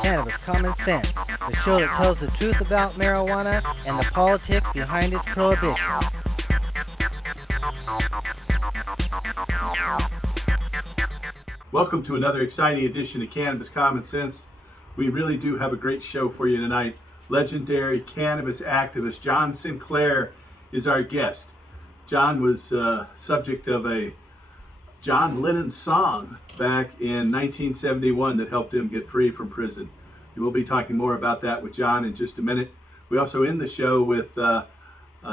Cannabis Common Sense, the show that tells the truth about marijuana and the politics behind its prohibition. Welcome to another exciting edition of Cannabis Common Sense. We really do have a great show for you tonight. Legendary cannabis activist John Sinclair is our guest. John was subject of a John Lennon song back in 1971 that helped him get free from prison. We'll be talking more about that with John in just a minute. We also end the show with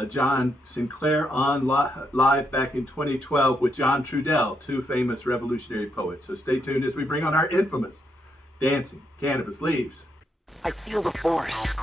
John Sinclair on live back in 2012 with John Trudell, two famous revolutionary poets. So stay tuned as we bring on our infamous Dancing Cannabis Leaves. I feel the force.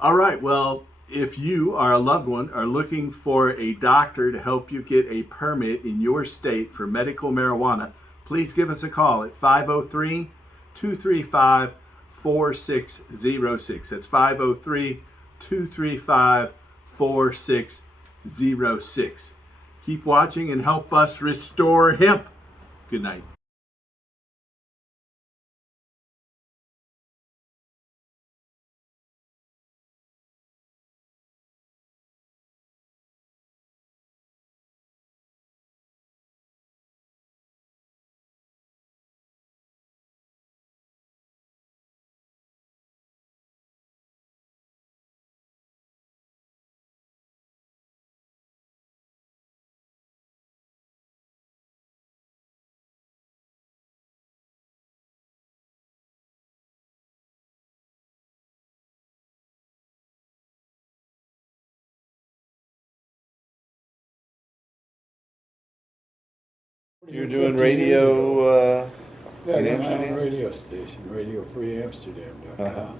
All right, well, if you or a loved one are looking for a doctor to help you get a permit in your state for medical marijuana, please give us a call at 503-235-4606. That's 503-235-4606. Keep watching and help us restore hemp. Good night. You're doing radio Yeah, in I got my own Amsterdam? radio station, RadioFreeAmsterdam.com. Uh-huh.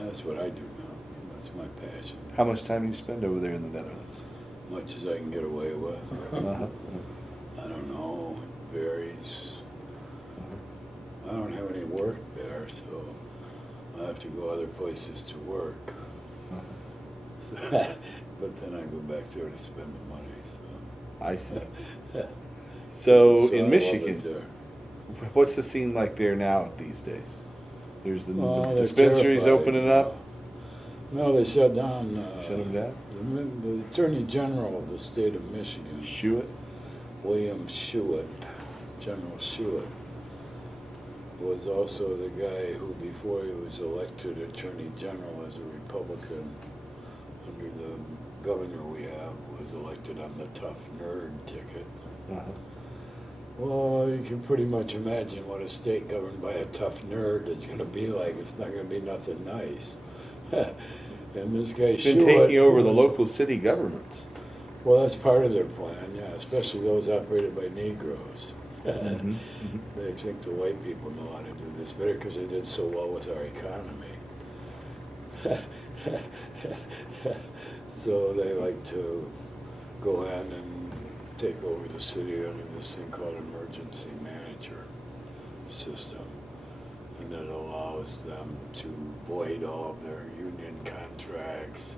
That's what I do now. That's my passion. How much time do you spend over there in the Netherlands? Much as I can get away with. Uh-huh. I don't know. It varies. I don't have any work there, so I have to go other places to work. So, but then I go back there to spend the money. I see. So, So I in love Michigan, it there. what's the scene like there now these days? There's the They're dispensaries terrified. opening up. No, they shut down. Shut them down? The Attorney General of the state of Michigan, Shoot it. William Schuett, General Schuett, was also the guy who, before he was elected Attorney General as a Republican under the governor we have, was elected on the tough nerd ticket. Uh-huh. Well, you can pretty much imagine what a state governed by a tough nerd is going to be like. It's not going to be nothing nice. And this guy Been Schuett, taking over the was- local city governments. Well, that's part of their plan, yeah, especially those operated by Negroes. Mhm, They think the white people know how to do this better because they did so well with our economy. So they like to go in and take over the city under this thing called emergency manager system. And it allows them to void all of their union contracts,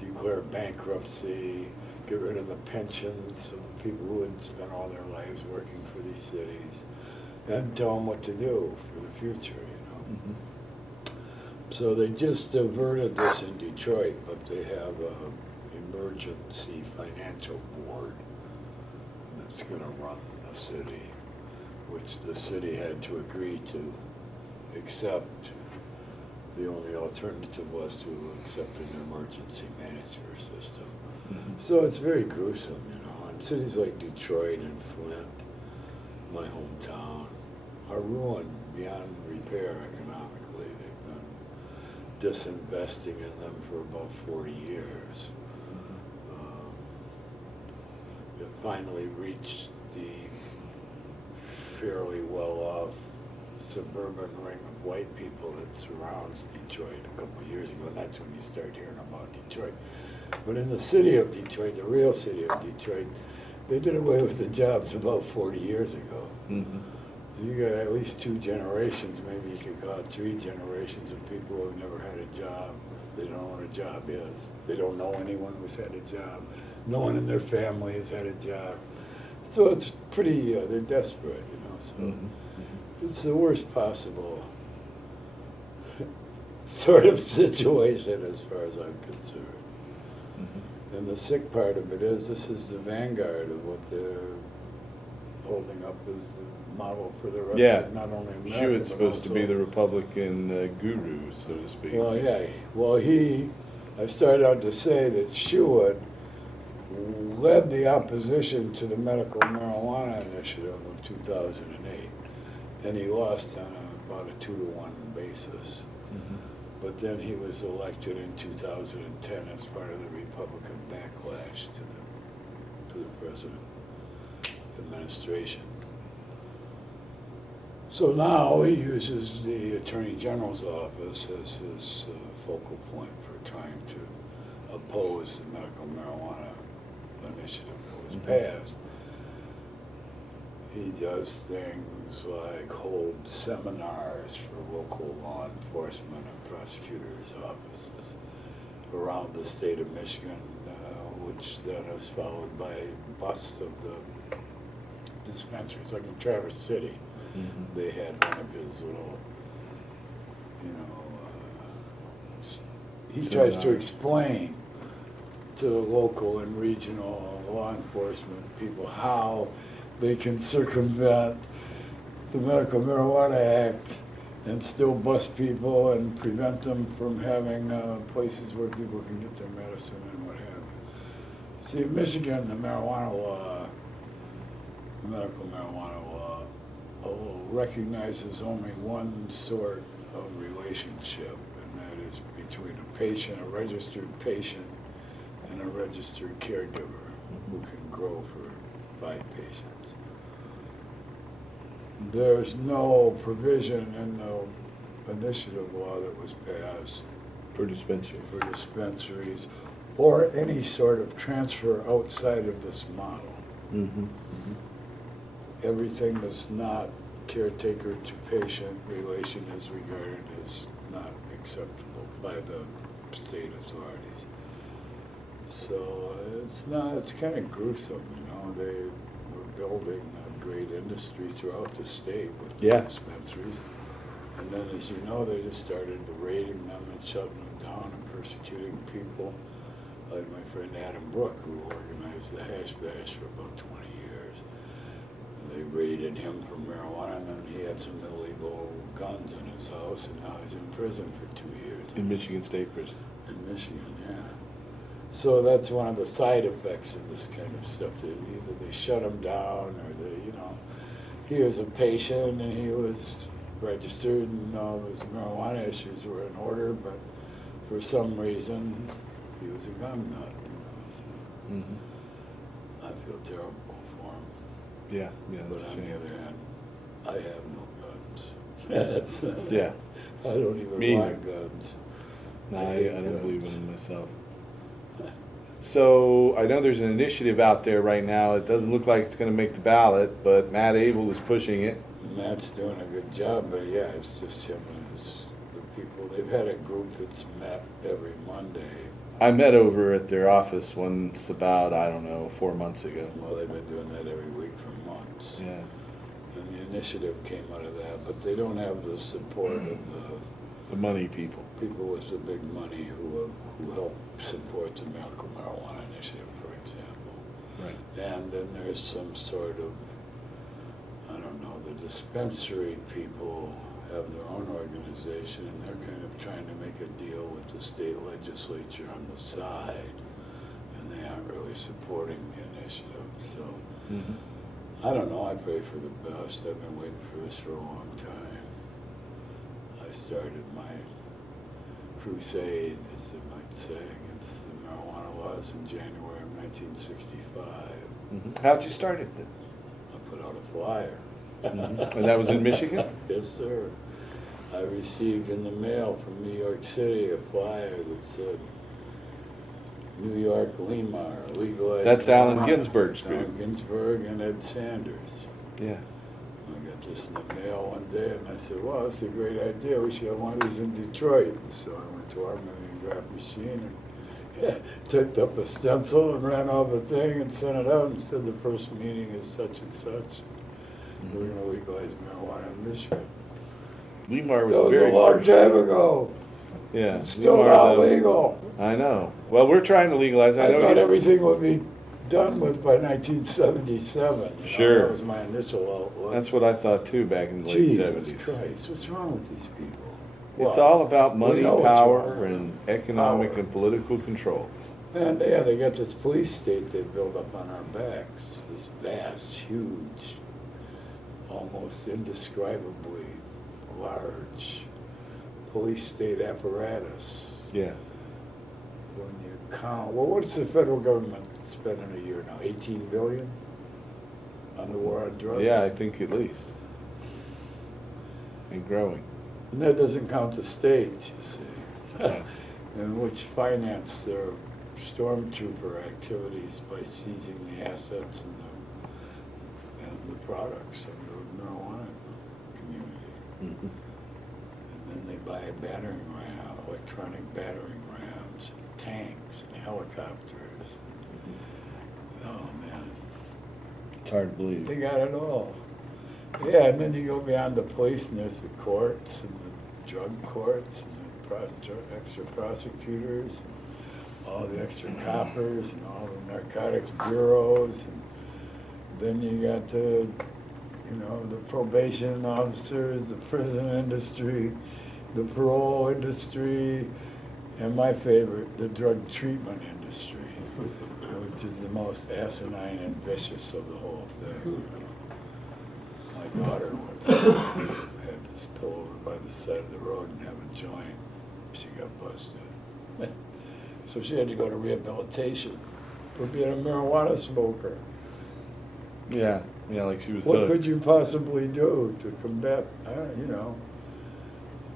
declare bankruptcy, get rid of the pensions of the people who had spent all their lives working for these cities, and tell them what to do for the future, you know. Mhm. So they just diverted this in Detroit, but they have a emergency financial board that's going to run the city, which the city had to agree to accept. The only alternative was to accept an emergency manager system. Mhm. So it's very gruesome, you know. And cities like Detroit and Flint, my hometown, are ruined beyond repair economically. They've been disinvesting in them for about 40 years. It finally reached the fairly well-off suburban ring of white people that surrounds Detroit a couple of years ago. And that's when you start hearing about Detroit. But in the city of Detroit, the real city of Detroit, they did away with the jobs about 40 years ago. You got at least 2 generations, maybe you could call it 3 generations of people who have never had a job. They don't know what a job is. They don't know anyone who's had a job. No one in their family has had a job. So it's pretty, they're desperate, you know, so it's the worst possible sort of situation as far as I'm concerned. And the sick part of it is this is the vanguard of what they're holding up as the model for the rest of not only America. Shewitt's supposed to be the Republican guru, so to speak. Well, yeah. Well, I started out to say that Shewitt led the opposition to the medical marijuana initiative of 2008, and he lost on about a 2-to-1 basis. But then he was elected in 2010 as part of the Republican backlash to the president administration. So now he uses the Attorney General's office as his focal point for trying to oppose the medical marijuana initiative that was passed. He does things like hold seminars for local law enforcement and prosecutors' offices around the state of Michigan, which then is followed by busts of the dispensaries, like in Traverse City. They had one of his little, you know, he tries to explain to the local and regional law enforcement people how they can circumvent the Medical Marijuana Act and still bust people and prevent them from having places where people can get their medicine and what have you. See, in Michigan, the marijuana law, the medical marijuana law, recognizes only one sort of relationship, and that is between a patient, a registered patient, and a registered caregiver who can grow for 5 patients. There's no provision in the initiative law that was passed For dispensaries or any sort of transfer outside of this model. Everything that's not caretaker to patient relation is regarded as not acceptable by the state authorities. So it's kind of gruesome, you know. They were building a great industry throughout the state with the dispensaries. And then, as you know, they just started raiding them and shutting them down and persecuting people. Like my friend Adam Brook, who organized the Hash Bash for about 20 years. They raided him for marijuana, and then he had some illegal guns in his house, and now he's in prison for 2 years. In Michigan State Prison. In Michigan, yeah. So that's one of the side effects of this kind of stuff. Either they shut him down, or they, you know, he was a patient and he was registered, and all his marijuana issues were in order, but for some reason he was a gun nut. You know, so I feel terrible for him. Yeah, But on the other hand, I have no guns. Yeah. I don't even want guns. No, I don't believe in them myself. So I know there's an initiative out there right now. It doesn't look like it's going to make the ballot, but Matt Abel is pushing it. Matt's doing a good job, but yeah, it's just him and the people. They've had a group that's met every Monday. I met over at their office once about, 4 months ago. Well, they've been doing that every week for months. Yeah. And the initiative came out of that, but they don't have the support of the money people. People with the big money who help support the medical marijuana initiative, for example. Right. And then there's some sort of, I don't know, the dispensary people have their own organization, and they're kind of trying to make a deal with the state legislature on the side, and they aren't really supporting the initiative. So, I don't know, I pray for the best. I've been waiting for this for a long time. I started my crusade, as they might say, against the marijuana laws in January of 1965. How'd you start it then? I put out a flyer. And that was in Michigan? Yes, sir. I received in the mail from New York City a flyer that said, New York Lemar, legalized. That's Allen marijuana. Ginsberg's group. Allen Ginsberg and Ed Sanders. Yeah. I got this in the mail one day, and I said, well, that's a great idea. We should have one of these in Detroit. So I went to our mimeograph machine and typed up a stencil and ran off a thing and sent it out and said the first meeting is such and such. We're going to legalize marijuana in Michigan. Lemar was That was very a long first. time ago. Yeah. It's still Lemar, not though. legal. I know. Well, we're trying to legalize. I I know thought he's- everything would be done with by 1977. You know, Sure. that was my initial outlook. That's what I thought too back in the late Jesus 70s. Christ, what's wrong with these people? It's Well, all about we money, know what's power, wrong. and economic Power. and political control. And yeah, they got this police state they built up on our backs. This vast, huge, almost indescribably large police state apparatus. Yeah. When you count, well, what's the federal government spending a year now? 18 billion on the war on drugs? Yeah, I think at least. And growing. And that doesn't count the states, you see, and which finance their stormtrooper activities by seizing the assets and the products in the marijuana community. And then they buy a battering ram, electronic battering rams, tanks, and helicopters. Oh man, It's hard to believe. they got it all. Yeah, and then you go beyond the police, and there's the courts, and the drug courts, and the extra prosecutors, and all the extra coppers, and all the narcotics bureaus, and then you got the, the probation officers, the prison industry, the parole industry, and my favorite, the drug treatment industry, which is the most asinine and vicious of the whole thing. My daughter once had this pull over by the side of the road and have a joint. She got busted. So she had to go to rehabilitation for being a marijuana smoker. Yeah, like she was What hooked. could you possibly do to combat,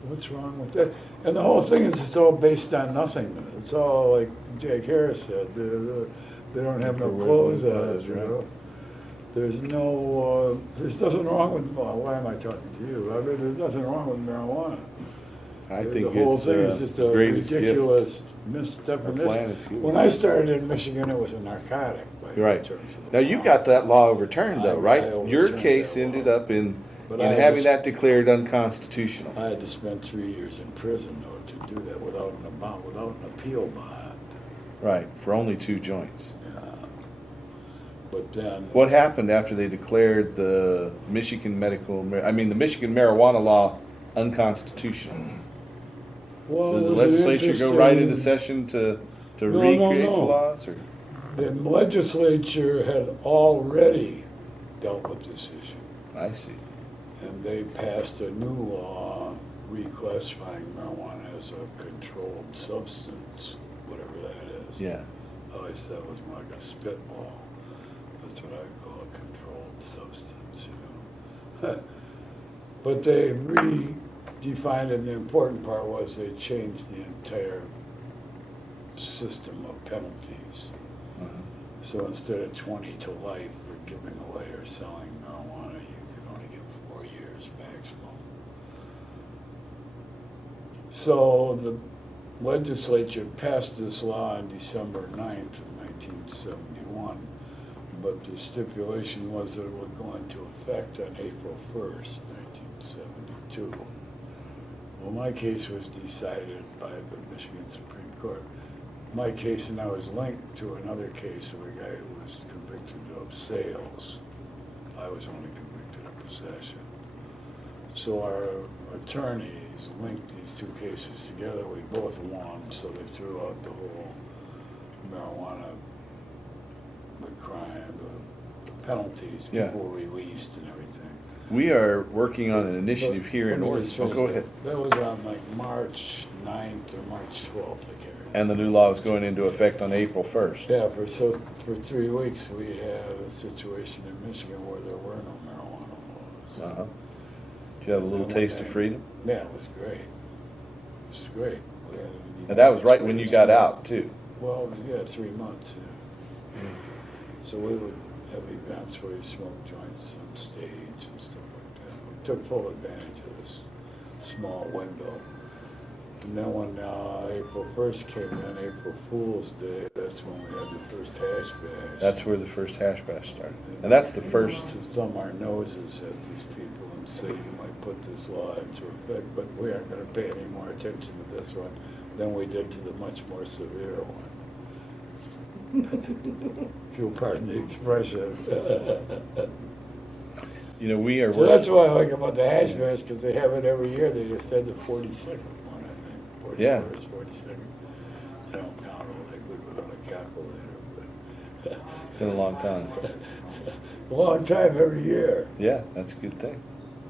what's wrong with that? And the whole thing is it's all based on nothing. It's all like Jake Harris said, they don't have no clothes on, you know? There's nothing wrong with, well, why am I talking to you? I mean, there's nothing wrong with marijuana. I The think whole it's thing is just a greatest ridiculous gift misdefinition. planet's given. When I started in Michigan, it was a narcotic. by Right. terms of the Now you law. got that law overturned though, I right? Your overturned case that law. ended up in But I had having to- that declared unconstitutional. I had to spend 3 years in prison though to do that without an appeal bond. Right, for only 2 joints. Yeah. But then. What happened after they declared the Michigan marijuana law unconstitutional? Well, Does the it was an legislature go right into interesting- session to No, recreate no. the laws? Or? The legislature had already dealt with this issue. I see. And they passed a new law reclassifying marijuana as a controlled substance, whatever that is. Yeah. I always thought it was more like a spitball. That's what I call a controlled substance, But they redefined it, and the important part was they changed the entire system of penalties. So instead of 20 to life for giving away or selling marijuana, you could only get 4 years maximum. So the legislature passed this law on December 9th of 1971, but the stipulation was that it would go into effect on April 1st, 1972. Well, my case was decided by the Michigan Supreme Court. My case now is linked to another case of a guy who was convicted of sales. I was only convicted of possession. So our attorneys linked these 2 cases together. We both won, so they threw out the whole marijuana, the crime, the penalties. Yeah. People were released and everything. We are working on an initiative here in Oregon. Oh, go ahead. That was on like March 9th or March 12th, I can't remember. And the new law is going into effect on April 1st. Yeah, for 3 weeks we had a situation in Michigan where there were no marijuana laws. Uh-huh. Did you have a little taste of freedom? Yeah, it was great. It was great. And that was right when you got out, too. Well, yeah, 3 months. Yeah. So we would have events where you smoked joints on stage and stuff like that. We took full advantage of this small window. And then when April 1st came in, April Fool's Day, that's when we had the first hash bash. That's where the first hash bash started. And that's the first. To thumb our noses at these people and say, you might put this law into effect, but we aren't going to pay any more attention to this one than we did to the much more severe one. If you'll pardon the expression. You know, we are So that's what I like about the hash bash, because they have it every year. They just had the 42nd one, I think. 41st, Yeah. 42nd. I don't count it like we would on a calculator. But been a long time. a long time every year. Yeah, that's a good thing.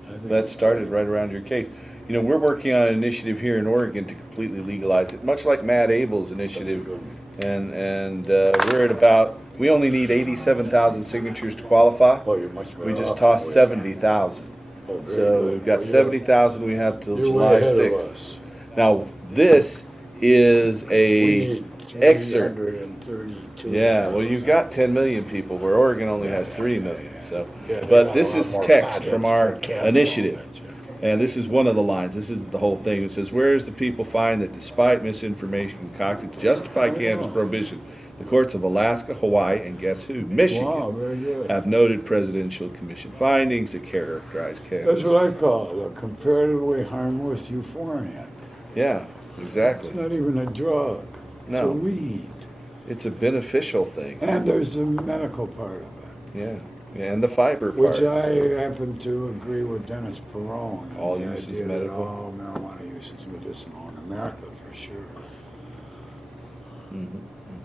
I think That it's started great. right around your case. You know, we're working on an initiative here in Oregon to completely legalize it, much like Matt Abel's initiative. And we're at about, we only need 87,000 signatures to qualify. Oh, you're much better We just off tossed that way. 70,000. Oh, very So good. we've got Well, 70,000 we have till you're July way ahead of 6th. us. Now, this is We a need excerpt. 332. Yeah, well, you've got 10 million people, where Oregon only has 3 million, so. Yeah, they But got this a lot is more text pockets from our per capita. initiative. That's right. And this is one of the lines, this isn't the whole thing. It says, whereas the people find that despite misinformation concocted to justify cannabis prohibition, the courts of Alaska, Hawaii, and guess who? Wow, Michigan very good. have noted Presidential Commission findings that characterize cannabis. That's what I call it, a comparatively harmless euphoriant. Yeah, exactly. It's not even a drug. It's a No. weed. It's a beneficial thing. And there's the medical part of it, Yeah, and the fiber which part. I happen to agree with Dennis Perone. All The use is idea that medical. all marijuana use is medicinal in America, for sure. Mhm.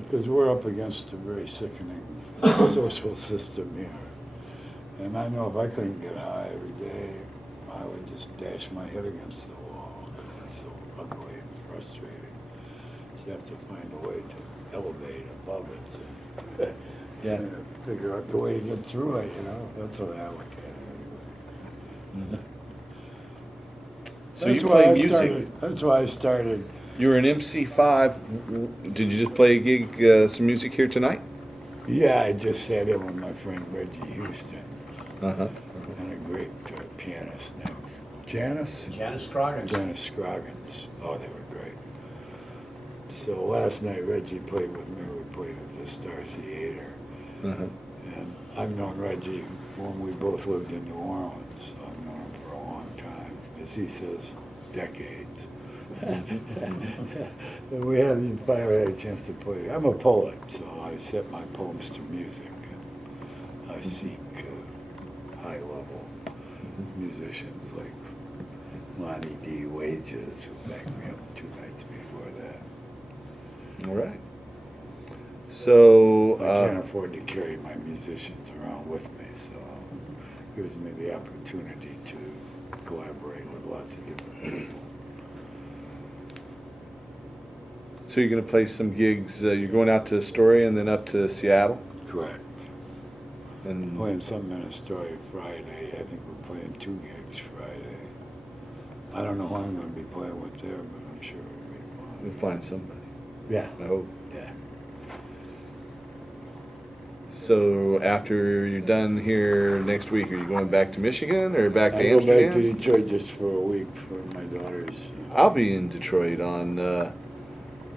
Because we're up against a very sickening social system here. And I know if I couldn't get high every day, I would just dash my head against the wall, because it's so ugly and frustrating. You have to find a way to elevate above it. So, Yeah. kind of figure out the way to get through it, you know? That's what I look at anyway. Mhm. So you That's why play I music. started- That's why I started. You're an MC5. Did you just play a gig, some music here tonight? Yeah, I just sat in with my friend Reggie Houston Uh-huh. and a great pianist named Janice Scroggins. Scroggins. Oh, they were great. So last night Reggie played with me. We played at the Star Theater. Uh-huh. And I've known Reggie when we both lived in New Orleans. So I've known him for a long time. As he says, decades. And we finally had a chance to play. I'm a poet, so I set my poems to music. I seek high-level musicians like Lonnie D. Wages, who backed me up 2 nights before that. All right. So, I can't afford to carry my musicians around with me, so it gives me the opportunity to collaborate with lots of different people. so you're going to play some gigs. You're going out to Astoria and then up to Seattle? Correct. And Playing something in Astoria Friday. I think we're playing 2 gigs Friday. I don't know who I'm going to be playing with there, but I'm sure it'll be fun. we'll find somebody, Yeah. I hope. Yeah. So after you're done here next week, are you going back to Michigan or back to I go Amsterdam? back to Detroit just for a week for my daughter's. I'll be in Detroit on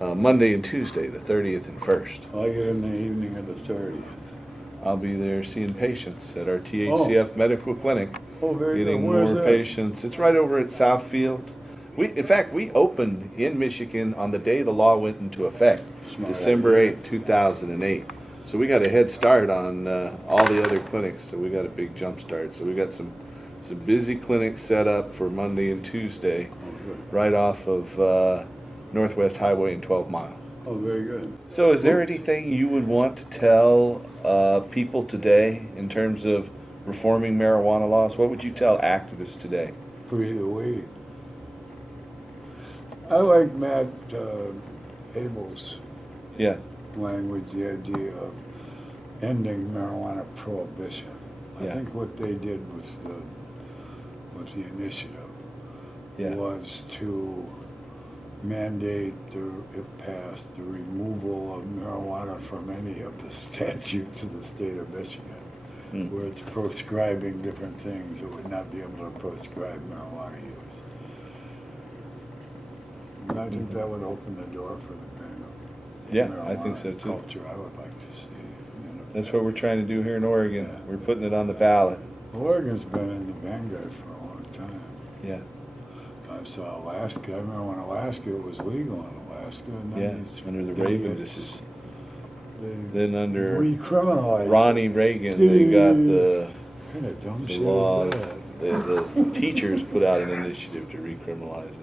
Monday and Tuesday, the 30th and 1st. I get in the evening of the 30th. I'll be there seeing patients at our THCF medical clinic, Oh, very good. getting Where's more that? patients. It's right over at Southfield. In fact, we opened in Michigan on the day the law went into effect, Smart December idea. 8, 2008. So we got a head start on all the other clinics, so we got a big jump start. So we got some busy clinics set up for Monday and Tuesday, Oh, good. right off of Northwest Highway and 12 Mile. Oh, very good. So is there anything you would want to tell people today in terms of reforming marijuana laws? What would you tell activists today? Free the weed. I like Matt Abel's Yeah. language, the idea of ending marijuana prohibition. I Yeah. think what they did was the initiative Yeah. was to mandate, if passed, the removal of marijuana from any of the statutes of the state of Michigan, where it's proscribing different things. It would not be able to proscribe marijuana use. And I think that would open the door for the kind of Yeah, I think so marijuana too. culture I would like to see. That's what we're trying to do here in Oregon. Yeah. We're putting it on the ballot. Oregon's been in the vanguard for a long time. Yeah. I saw Alaska. I remember when Alaska was legal in Alaska. And Yeah, then it's- under the then Reagan it's- decision. they Then under recriminalized Ronnie Reagan, they got the kind of dumb the shit laws. is that? The teachers put out an initiative to recriminalize it.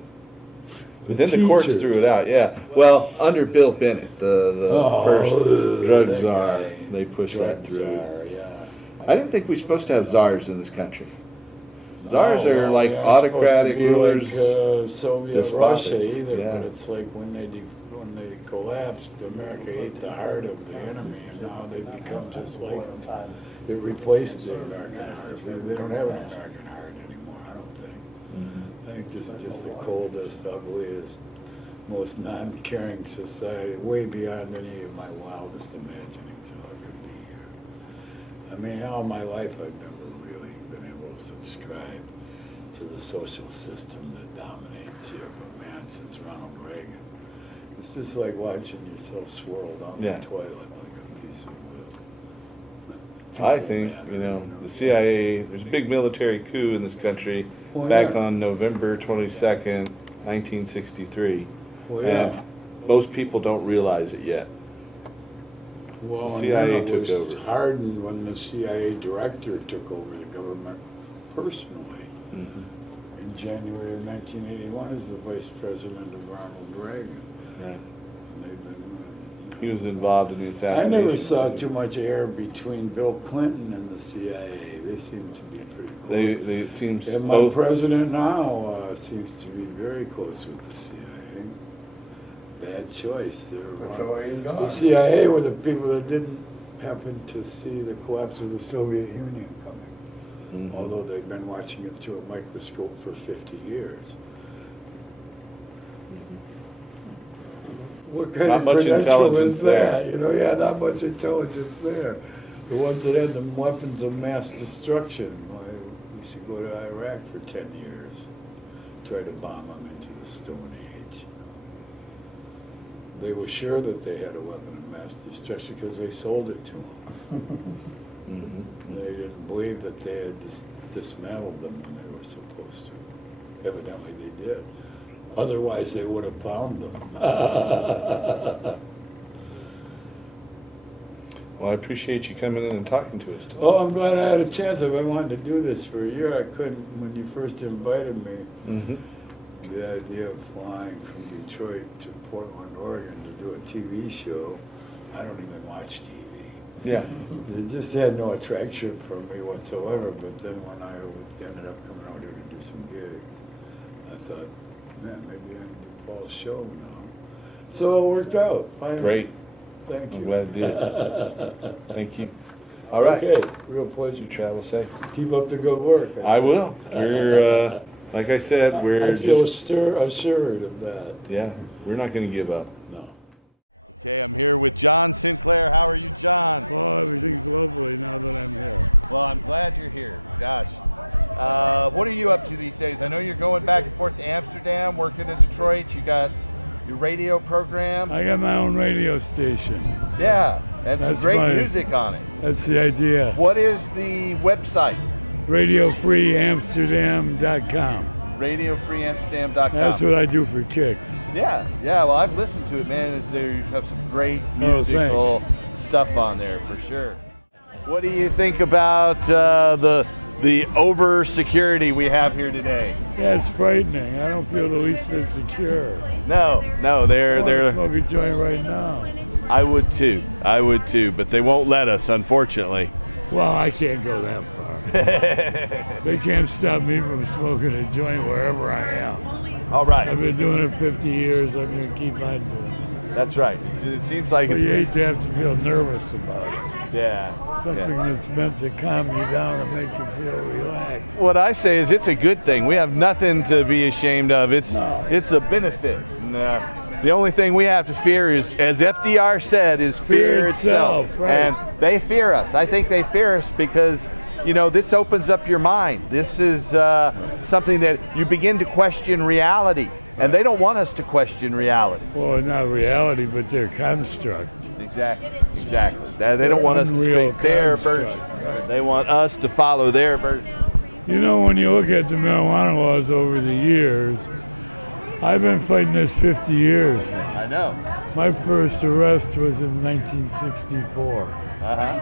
But then the courts teachers. threw it out. Yeah. Well, under Bill Bennett, the first drug that czar, guy. they pushed that through. Czar, yeah. I didn't think we were supposed to have czars in this country. Czars No, are like they're autocratic supposed to be rulers. like, Soviet despotic, Russia either, yeah. but it's like when they collapsed, America ate the heart of the enemy, and now they become just like them. It replaced the American heart. They don't have an American heart anymore, I don't think. I think this is just the coldest, ugliest, most non-caring society, way beyond any of my wildest imaginings of what could be here. I mean, all my life I've never really been able to subscribe to the social system that dominates here, but man, since Ronald Reagan, it's just like watching yourself swirl down Yeah. the toilet like a piece of wood. I think, the CIA, there's a big military coup in this country Well, back yeah. on November 22nd, 1963. Well, And yeah. most people don't realize it yet. Well, The and CIA then it took was over. hardened when the CIA director took over the government personally in January of 1981 as the vice president of Ronald Reagan. Right. And they've been, He was involved in the I assassination. never saw too much air between Bill Clinton and the CIA. They seem to be pretty close. They it seems And my both. president now seems to be very close with the CIA. Bad choice. The CIA were the people that didn't happen to see the collapse of the Soviet Union coming, although they've been watching it through a microscope for 50 years. What kind Not of much credential intelligence is there. that? You know, yeah, not much intelligence there. The ones that had the weapons of mass destruction, why, we should go to Iraq for 10 years, try to bomb them into the Stone Age. They were sure that they had a weapon of mass destruction because they sold it to them. They didn't believe that they had dismantled them when they were supposed to. Evidently they did. Otherwise they would have found them. Well, I appreciate you coming in and talking to us today. Oh, I'm glad I had a chance. I've been wanting to do this for a year. I couldn't when you first invited me. The idea of flying from Detroit to Portland, Oregon to do a TV show, I don't even watch TV. Yeah. It just had no attraction for me whatsoever, but then when I ended up coming out here to do some gigs, I thought, man, maybe I need to Paul's show now. So it worked out. Finally. Great. Thank you. I'm glad it did. Thank you. All right. Okay, real pleasure. You travel safe. Keep up the good work. I will. We're, like I said, we're I feel just, assured of that. yeah, we're not going to give up. No. Okay, I'm here with John Sinclair. How are you, John? Oh, everything's lovely now that I'm here. Well, I'm glad you're here. Gosh. What are you up to these days? I know you're going back and forth to Amsterdam, working in Detroit. You got your radio program. I got my own radio station. Yeah, and some That's great music on it. That's the idea. What is the website? RadioFreeAmsterdam.com. RadioFreeAmsterdam.com. That's what I do for kicks. Yeah. Well, I've listened to it, man. You have some great musical stuff on there for sure. What do you think about the over security we have here today? Yeah, it's frightening. I don't feel the least bit secure. No, they're. Smoke a joint right now. I would too, but they won't let us, unfortunately. Well, I can't go that far. They can't stop me from smoking a joint wherever I am. All right. I've been doing it 50 years. I'm going to keep on doing it. That's right. It seems like But it's you hate to have to feel nervous about it. yeah. Something that's meant to calm you down and make you feel relaxed. What I say is it's a good thing. We have nothing to be ashamed of. It's a benefit. And, the only thing we have to fear is, as FDR said, is fear itself. Right. And they fear us. I think they fear us because, you know, this opens up your mind. This is something that you begin to question reality. And they don't want us to question reality. Well, not reality, but their construct. Exactly. They don't want us to speak their version. They want us to follow their version. You know, when you look at the marijuana laws over the years, I've been fighting this 50 years now. I know. My first arrest was in 1964. Uh-huh.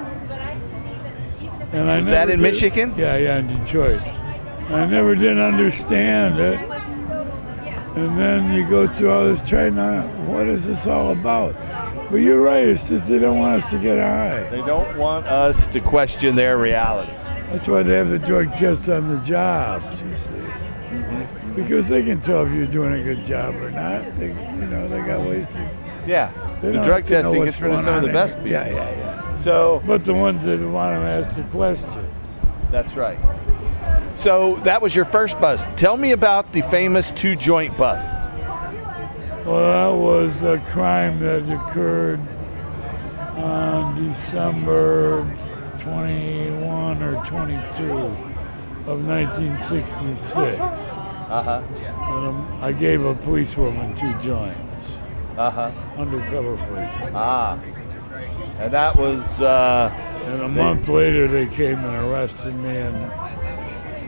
And I Was never that in did- Michigan? Yeah, in Detroit. I never did understand it. And then you go through all this trying to, what is this all about? But you're right, it's just they don't want us to get high. They don't want us to question their reality. That's why they have the drug test on the jobs, you see. Because they can tell if you're doing a good job or not. They got ways to. Yeah. They The don't drug have to know testing what's gets rid of going some of on the best there. people. Yeah. So But the ones that want to ask the questions. that's right. So that was your first bust. Tell me about the famous 2-joint bust. Well, that was a crime that occurred on December 21 or 22 of 1966. Uh-huh. And I gave a policewoman 2 joints, Uh-huh. undercover police. Ah. And that was And a month later, they came and arrested me and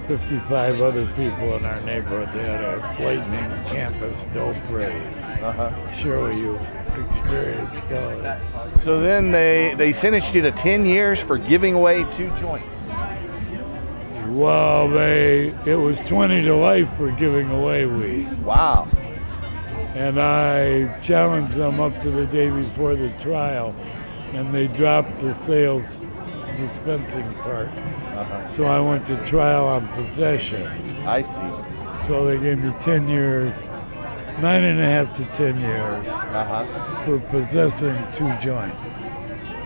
55 other people in our neighborhood. They had a lightning campus dope raid. uh-huh. Surely you experienced those. So then they sentenced you to 10 years for giving away 2 joints. Well, it was 20 to life for giving away weed. Wow. And I challenged them up to the day before the trial, and they dropped the sales dispensing part. Uh-huh. So I went to trial on possession. I see. So they gave me 10 years, 9.5 to 10 years Uh-huh. for possessing 2 joints,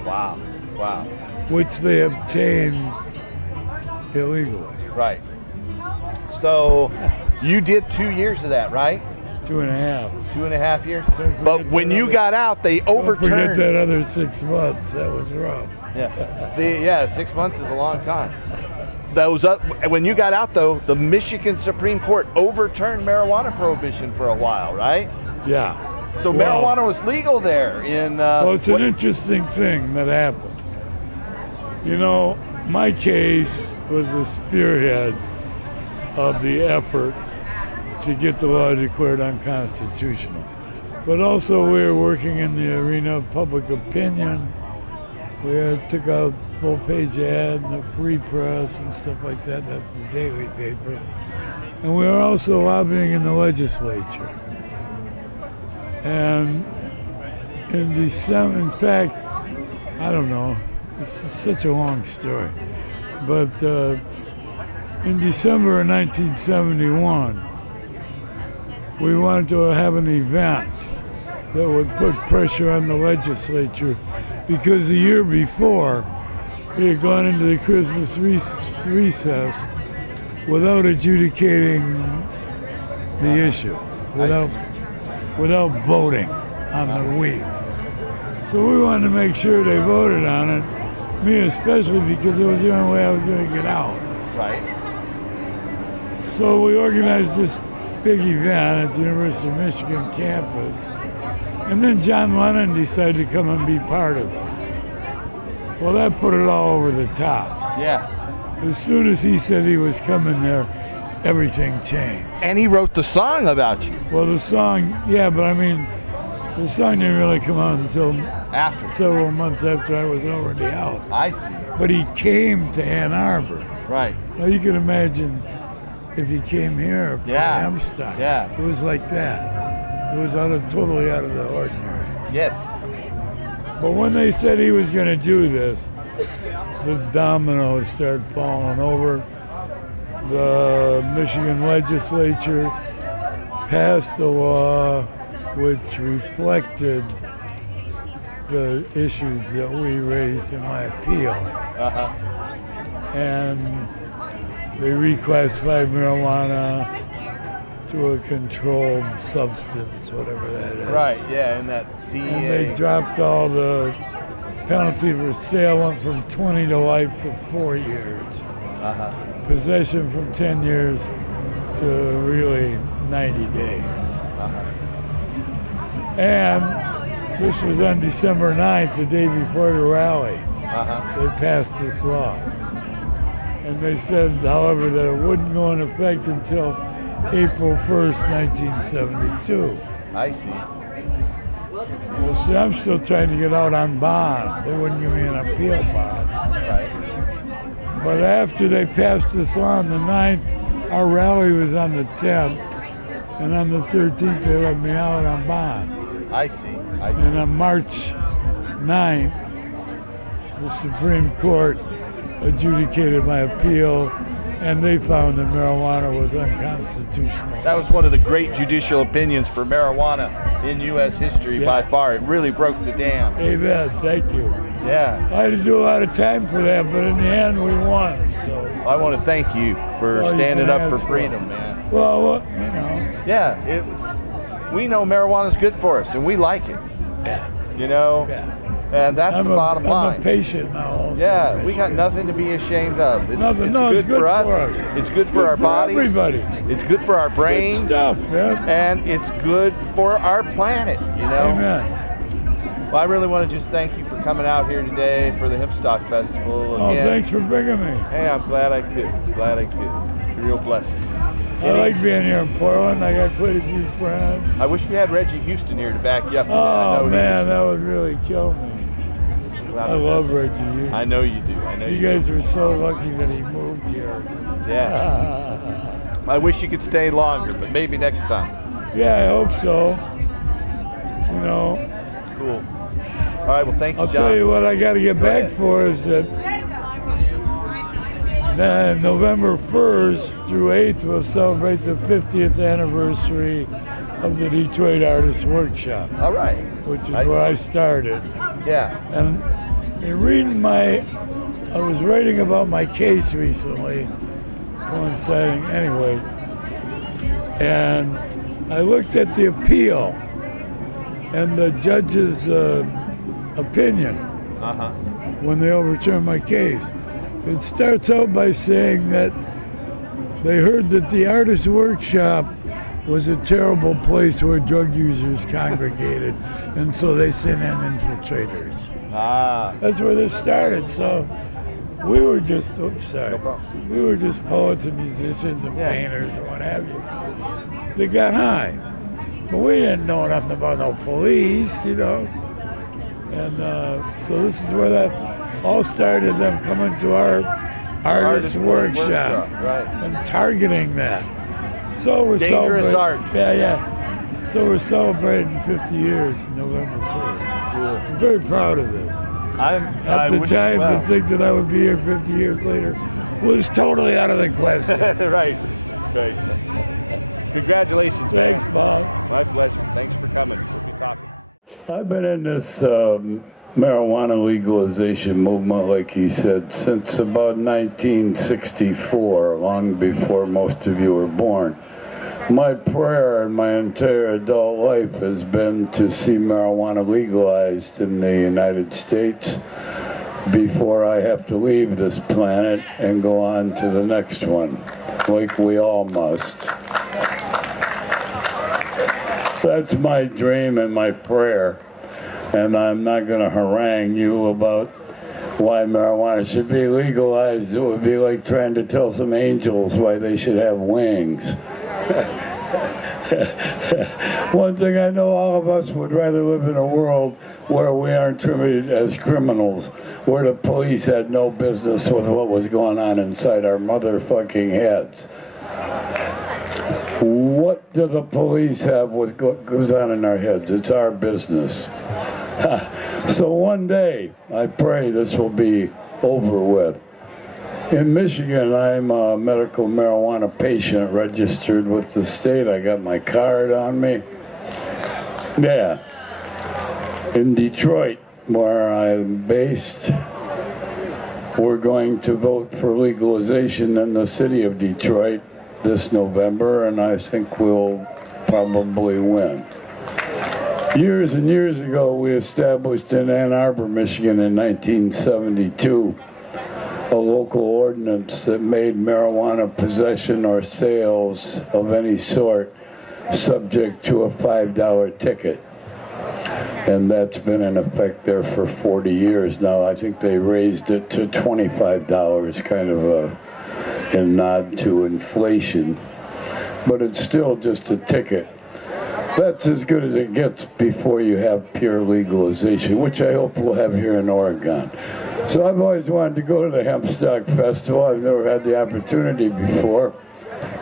Wow. Wow. which they obtained illegally. Right. So you did 2 years of that, right? 2.5. 2.5 years. Don't forget But when that you other- got out, they Don't forget overturned. that other 6 months. That was rough. Yeah. 6 months is a long time. When you got out, though, the Michigan Supreme Court overturned marijuana prohibition for a while, right? Yeah. So Well- marijuana was legal there in. Well, it's an interesting thing that happened. You know, my case was a spearhead of the effort to get the law declared unconstitutional. But also we were working in the arena of public opinion. We took out full-page ad in the Free Press and stuff like that, that's the daily paper. And we were also lobbying in the legislature. And in December, in fact, I don't know, this is such a long story, but in December of 1971, we wanted to have an event that would put pressure on the legislature because the year before, we had gone into the Christmas recess without adjudicating the issue, without voting on the weed. So we wanted to make sure they voted on it, me especially because it was the only way I was going to get out. Right. So we organized this big event at the University of Michigan campus, and then John Lennon decided to come and be part of it. Well, that put it all over the top. Yeah. As soon as he said he was coming there, everything changed. And he wrote the song about you. Well, the song, yeah, but I mean, the song didn't really come out until After. several months after I was already out. I see. But he came to Ann Arbor. Right. Now you can imagine if he came here for Yeah. Amstein. Yeah. It was like that. It was totally out of the ordinary. Yes. But when they said he was going to do this, the dominoes started falling over. The Michigan legislature passed a law which reflected the issues that we raised in my appeal. And they reclassified marijuana to a controlled substance, whatever that is. Right, yeah, and that DEA. And they dropped all the penalty for sale went from 20 to life to 4 years. Possession from 10 years to really 90 days. And this was on December 9th, the day before the rally. They passed this law. And they said, however, that it wouldn't go into effect until April 1st, 1972. I see. Well, see, I'm still trying to get out on bond. They wouldn't give me an appeal bond. Right. But after they passed this law on the 9th, our rally was on the 10th, and on the 13th they let me out on bond. I see. And on March 9th, the Supreme Court adjudicated my appeal, and they found that marijuana was unconstitutional. That was one of the great judicial opinions for marijuana in U.S. history by far. It really broke the dam. Amen. Thank you. Yeah. I had to do a lot of time for that, but in the end we won. So I want to thank you for standing up for freedom, man. Well, you know. Yeah, we know marijuana's good for us, and we like it. Yeah. You know? Yeah. And that's the bottom line. I'm a patient now also. Yeah, we got nothing to be ashamed of. It's good for us. It's good for our bodies. Everybody. It's good for our brains. Good stuff, man. And it's good for our planet, you know? Amen. Well, I really want to just thank you for coming out here today for the Hempstock Festival. Oh, Again, thanks for bringing me. Hey, I'm glad I could. Glad I could. It's a real blessing. I like being here in Portland. I got quite a few friends. I wish we had Reggie Houston here to back you up. Oh, man, that would really kill me. I love Reggie Houston. I know you do. I know you guys were so lucky that he moved here. Yeah. I wish you could stay longer, but maybe next time. Yeah, I hope so. You know. Cool. All right, well, thank you, I'll John. tell you what I got to get back for is that November 1st through 8th we'll celebrate the 50th anniversary of the Detroit Artists Workshop. All right. Which is where I started. Yeah. And in reading I was writing about my case recently, coinciding anyway, and I looked at the appeal and the judge's opinion when they overturned my case. It starts out by saying that they heard that the Artist Workshop was a terrible place where drug users congregated, and so they sent in infiltrators. That's where this started. So we were just, we were just poets and musicians and painters and what have you. They got high, but we didn't know nothing about no police, you know. And so this is where that all started, them coming to our artist workshop and targeting that. So we're dangerous art. Yeah. So we're celebrating 50 years November 1st. Cool. I'm very proud of this. At the time, to think that I would be here 50 years later was totally out of the question. Right. Congratulations, Thanks, man. Bob. My pleasure. Thanks for coming. We'll be talking. I've been in this marijuana legalization movement, like he said, since about 1964, long before most of you were born. My prayer in my entire adult life has been to see marijuana legalized in the United States before I have to leave this planet and go on to the next one, like we all must. That's my dream and my prayer. And I'm not going to harangue you about why marijuana should be legalized. It would be like trying to tell some angels why they should have wings. One thing I know, all of us would rather live in a world where we aren't treated as criminals, where the police had no business with what was going on inside our motherfucking heads. What do the police have with what goes on in our heads? It's our business. So one day, I pray this will be over with. In Michigan, I'm a medical marijuana patient registered with the state. I got my card on me. Yeah. In Detroit, where I'm based, we're going to vote for legalization in the city of Detroit this November, and I think we'll probably win. Years and years ago, we established in Ann Arbor, Michigan in 1972, a local ordinance that made marijuana possession or sales of any sort subject to a $5 ticket. And that's been in effect there for 40 years now. I think they raised it to $25, kind of a nod to inflation. But it's still just a ticket. That's as good as it gets before you have pure legalization, which I hope we'll have here in Oregon. So I've always wanted to go to the Hempstock Festival. I've never had the opportunity before.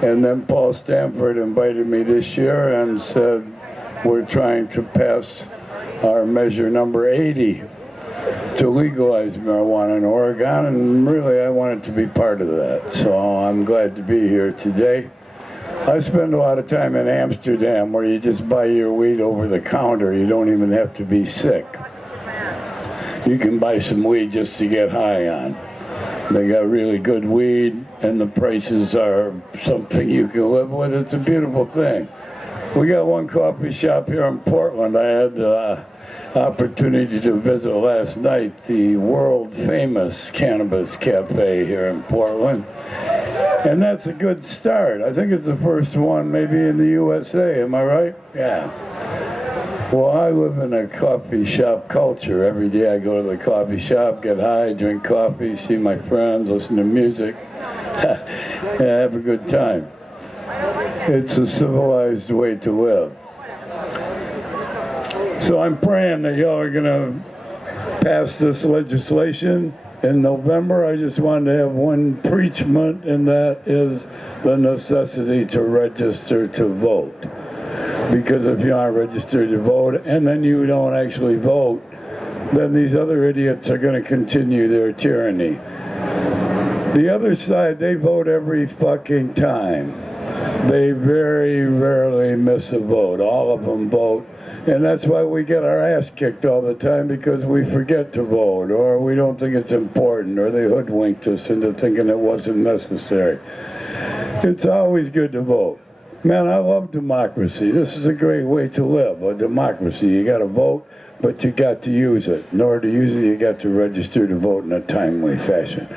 And then Paul Stanford invited me this year and said, we're trying to pass our measure number 80 to legalize marijuana in Oregon, and really I wanted to be part of that. So I'm glad to be here today. I spend a lot of time in Amsterdam where you just buy your weed over the counter. You don't even have to be sick. You can buy some weed just to get high on. They got really good weed and the prices are something you can live with. It's a beautiful thing. We got one coffee shop here in Portland. I had the opportunity to visit last night, the world famous Cannabis Cafe here in Portland. And that's a good start. I think it's the first one maybe in the USA, am I right? Yeah. Well, I live in a coffee shop culture. Every day I go to the coffee shop, get high, drink coffee, see my friends, listen to music, and have a good time. It's a civilized way to live. So I'm praying that y'all are gonna pass this legislation in November. I just wanted to have one preachment, and that is the necessity to register to vote. Because if you aren't registered to vote, and then you don't actually vote, then these other idiots are gonna continue their tyranny. The other side, they vote every fucking time. They very rarely miss a vote. All of them vote. And that's why we get our ass kicked all the time, because we forget to vote, or we don't think it's important, or they hoodwinked us into thinking it wasn't necessary. It's always good to vote. Man, I love democracy. This is a great way to live, a democracy. You got to vote, but you got to use it. In order to use it, you got to register to vote in a timely fashion.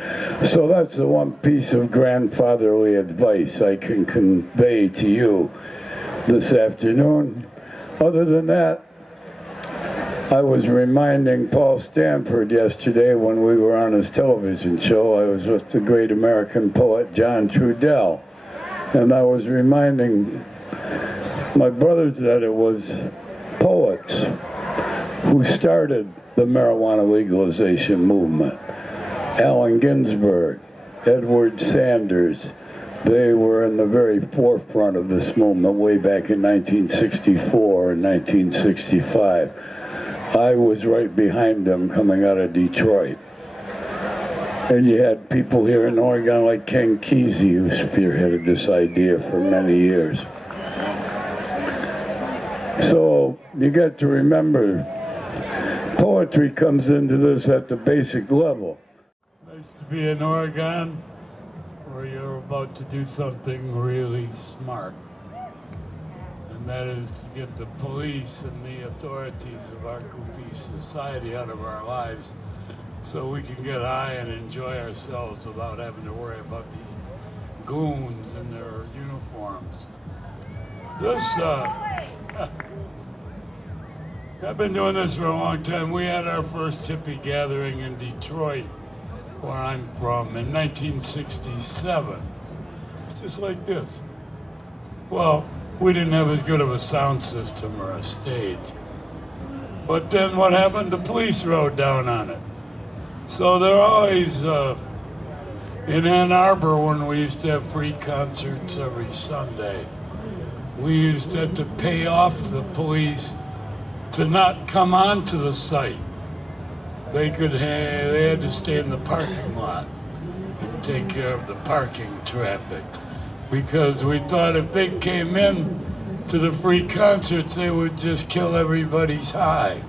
So that's the one piece of grandfatherly advice I can convey to you this afternoon. Other than that, I was reminding Paul Stanford yesterday when we were on his television show. I was with the great American poet John Trudell. And I was reminding my brothers that it was poets who started the marijuana legalization movement. Allen Ginsberg, Edward Sanders, they were in the very forefront of this movement way back in 1964 and 1965. I was right behind them coming out of Detroit. And you had people here in Oregon like Ken Kesey, who spearheaded this idea for many years. So you got to remember, poetry comes into this at the basic level. Nice to be in Oregon, where you're about to do something really smart. And that is to get the police and the authorities of our goofy society out of our lives, so we can get high and enjoy ourselves without having to worry about these goons in their uniforms. I've been doing this for a long time. We had our first hippie gathering in Detroit, where I'm from, in 1967. Just like this. Well, we didn't have as good of a sound system or a stage. But then what happened? The police rode down on it. So they're always, in Ann Arbor, when we used to have free concerts every Sunday, we used to have to pay off the police to not come onto the site. they had to stay in the parking lot and take care of the parking traffic, because we thought if they came in to the free concerts, they would just kill everybody's high.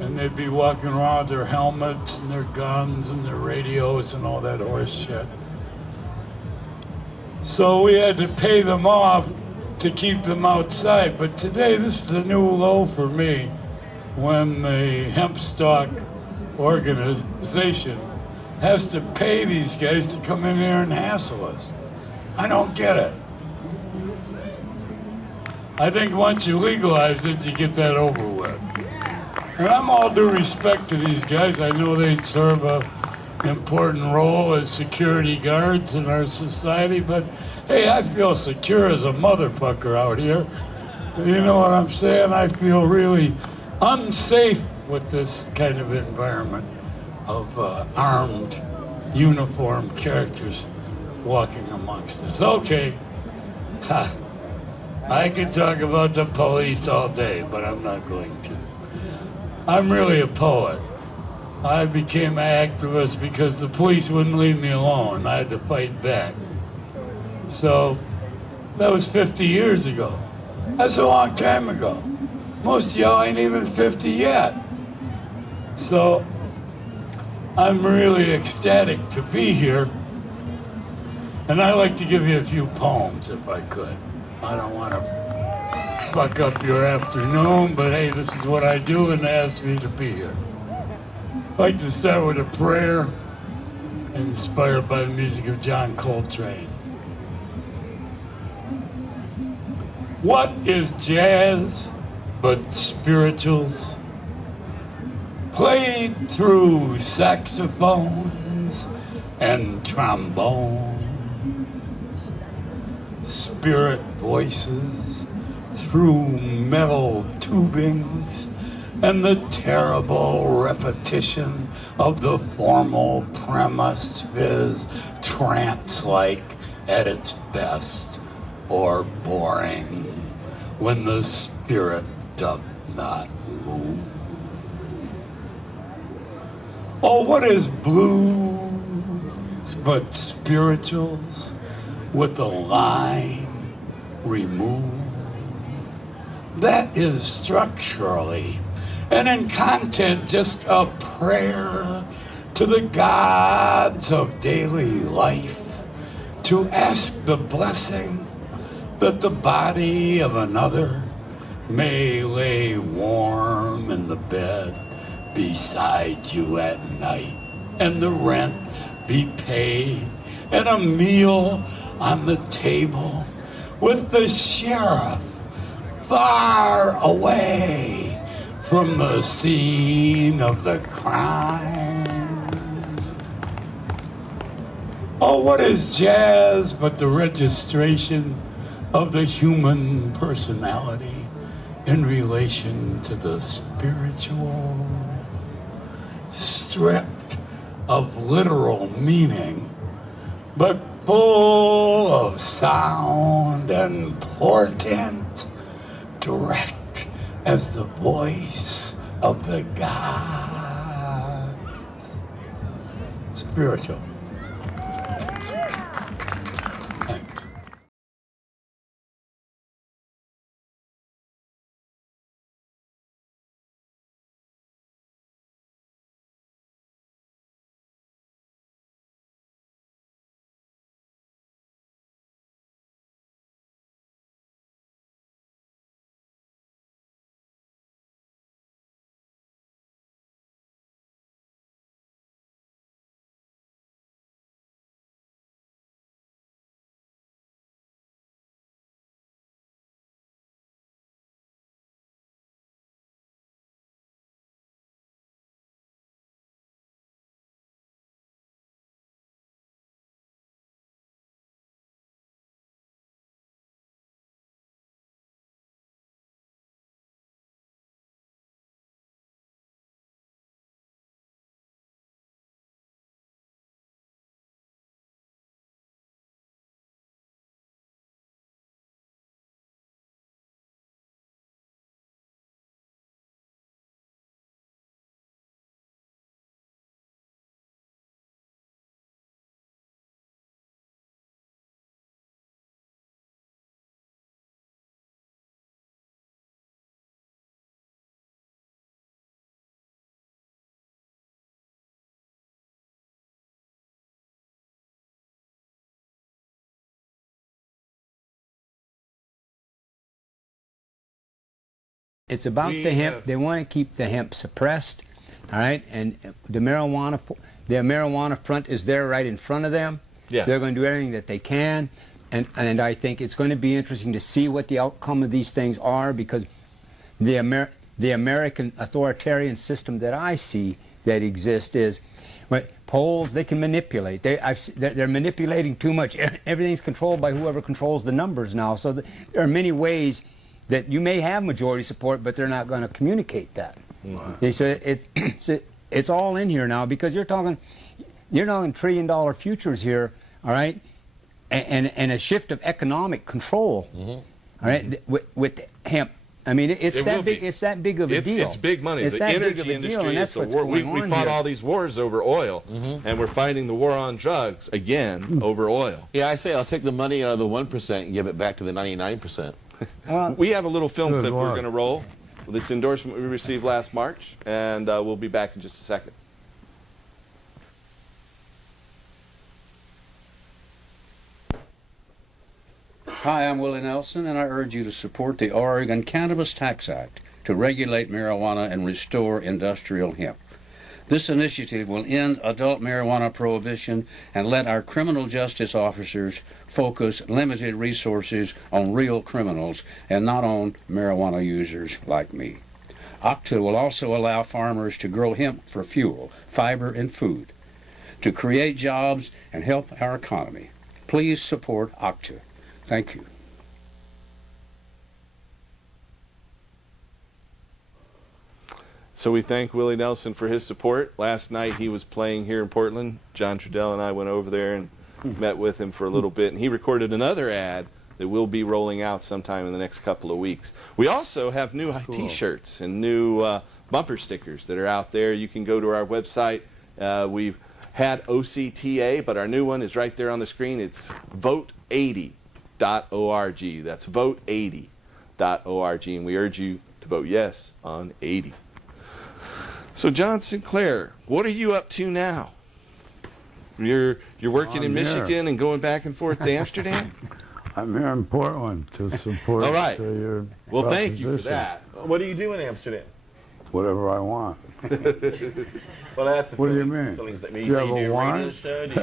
And they'd be walking around with their helmets and their guns and their radios and all that horse shit. So we had to pay them off to keep them outside. But today, this is a new low for me, when the hemp stock organization has to pay these guys to come in here and hassle us. I don't get it. I think once you legalize it, you get that over with. And I'm all due respect to these guys. I know they serve an important role as security guards in our society, but hey, I feel secure as a motherfucker out here. You know what I'm saying? I feel really unsafe with this kind of environment of armed, uniformed characters walking amongst us. Okay, I could talk about the police all day, but I'm not going to. I'm really a poet. I became an activist because the police wouldn't leave me alone. I had to fight back. So that was 50 years ago. That's a long time ago. Most of y'all ain't even 50 yet. So I'm really ecstatic to be here. And I'd like to give you a few poems if I could. I don't want to fuck up your afternoon, but hey, this is what I do and they asked me to be here. I'd like to start with a prayer inspired by the music of John Coltrane. What is jazz but spirituals played through saxophones and trombones, spirit voices through metal tubings, and the terrible repetition of the formal premise is trance-like at its best, or boring when the spirit doth not move. Oh, what is blues but spirituals with the line removed? That is structurally and in content just a prayer to the gods of daily life to ask the blessing that the body of another may lay warm in the bed beside you at night, and the rent be paid, and a meal on the table with the sheriff far away from the scene of the crime. Oh, what is jazz but the registration of the human personality in relation to the spiritual, stripped of literal meaning, but full of sound and portent, direct as the voice of the gods. Spiritual. it's about the hemp. They want to keep the hemp suppressed, all right? And the marijuana front is there right in front of them. Yeah. They're going to do everything that they can, and I think it's going to be interesting to see what the outcome of these things are, because the American authoritarian system that I see that exists is, polls they can manipulate. They're manipulating too much. Everything's controlled by whoever controls the numbers now. So there are many ways that you may have majority support, but they're not going to communicate that. So it's all in here now, because you're talking $1 trillion futures here, all right, and a shift of economic control, all right, with hemp. I mean, it's that big. It's that big of a deal. It's big money. It's the that energy big of a industry deal, and is that's the what's war. going We on fought here. all these wars over oil, and we're fighting the war on drugs again over oil. Yeah, I say I'll take the money out of the 1% and give it back to the 99%. We have a little film Good clip we're Lord. going to roll. This endorsement we received last March, and we'll be back in just a second. Hi, I'm Willie Nelson, and I urge you to support the Oregon Cannabis Tax Act to regulate marijuana and restore industrial hemp. This initiative will end adult marijuana prohibition and let our criminal justice officers focus limited resources on real criminals and not on marijuana users like me. OCTA will also allow farmers to grow hemp for fuel, fiber, and food, to create jobs and help our economy. Please support OCTA. Thank you. So we thank Willie Nelson for his support. Last night he was playing here in Portland. John Trudell and I went over there and met with him for a little bit, and he recorded another ad that we'll be rolling out sometime in the next couple of weeks. We also have new T-shirts and new bumper stickers that are out there. You can go to our website. We've had OCTA, but our new one is right there on the screen. It's vote80.org. That's vote80.org, and we urge you to vote yes on 80. So John Sinclair, what are you up to now? You're working in Michigan and going back and forth to Amsterdam? I'm here in Portland to support All right. Your Well, thank you for proposition. that. What do you do in Amsterdam? Whatever I want. Well, that's the What do you feeling- mean? feelings that Do you you say have you a do a radio warrant? show? Do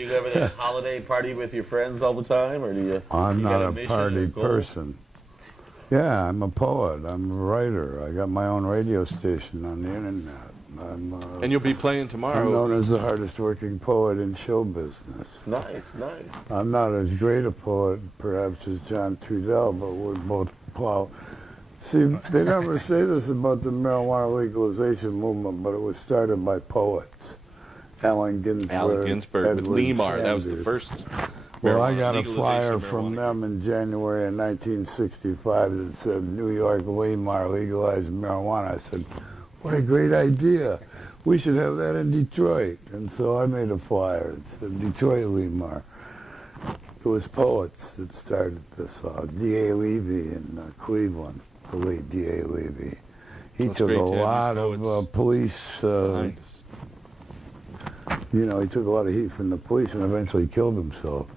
you go over there to holiday party with your friends all the time, or do you? I'm you not got a mission or party goal? person. Yeah, I'm a poet. I'm a writer. I got my own radio station on the internet. And you'll be playing I'm tomorrow. known as the hardest working poet in show business. Nice. I'm not as great a poet, perhaps, as John Trudell, but we're both plow. See, they never say this about the marijuana legalization movement, but it was started by poets. Allen Ginsberg, with Edward Lemar. That was the Sanders. first. Well, I got a legalization flyer of from marijuana. them in January of 1965 that said, New York Lemar legalized marijuana. I said, what a great idea. We should have that in Detroit. And so I made a flyer. It said Detroit Lemar. It was poets that started this. D.A. Levy in Cleveland, the late D.A. Levy. He That's took great a to have lot you of poets police, behind us. you know, he took a lot of heat from the police and eventually killed himself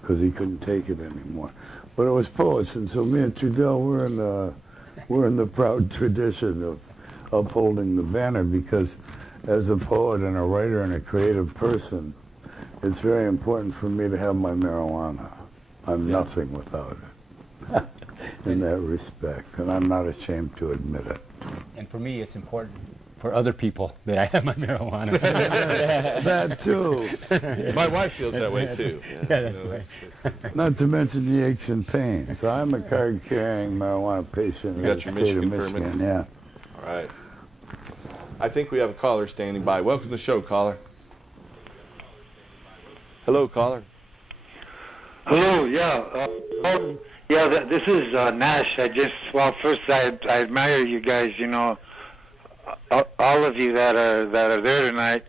because he couldn't take it anymore. But it was poets, and so me and Trudell, we're in the proud tradition of upholding the banner, because as a poet and a writer and a creative person, it's very important for me to have my marijuana. I'm nothing without it in that respect, and I'm not ashamed to admit it. And for me, it's important for other people that I have my marijuana. That too. My wife feels that way too. Yeah, that's right. Not to mention the aches and pains. I'm a card-carrying marijuana patient You in got the your state of Michigan permit? Michigan. Yeah. All right. I think we have a caller standing by. Welcome to the show, caller. Hello, caller. Hello, yeah. This is Nash. First I admire you guys, you know, all of you that are there tonight,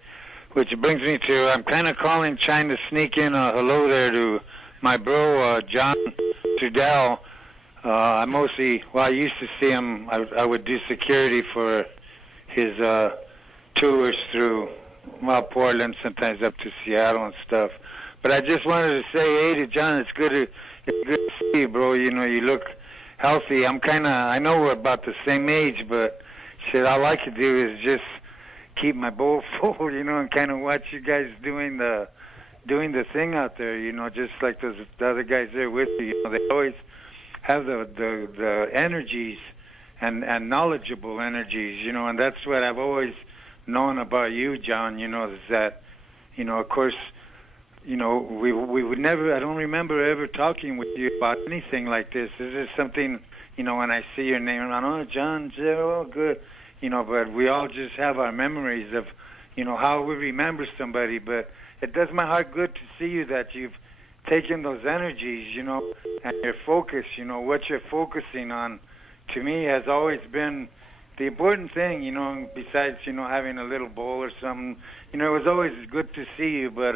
which brings me to, I'm kind of trying to sneak in a hello there to my bro, John Trudell. I used to see him, I would do security for his tours through Portland, sometimes up to Seattle and stuff. But I just wanted to say, hey to John, it's good to see you, bro. You know, you look healthy. I know we're about the same age, but shit, all I could do is just keep my bowl full, you know, and kind of watch you guys doing the thing out there, you know, just like the other guys there with you. You know, they always have the energies and knowledgeable energies, you know, and that's what I've always known about you, John, you know, is that, you know, of course, you know, we would never, I don't remember ever talking with you about anything like this. This is something, you know, when I see your name, I'm like, oh, John, oh, good, you know, but we all just have our memories of, you know, how we remember somebody, but it does my heart good to see you that you've taken those energies, you know, and your focus, you know, what you're focusing on, to me has always been the important thing, you know, besides, you know, having a little bowl or something. You know, it was always good to see you, but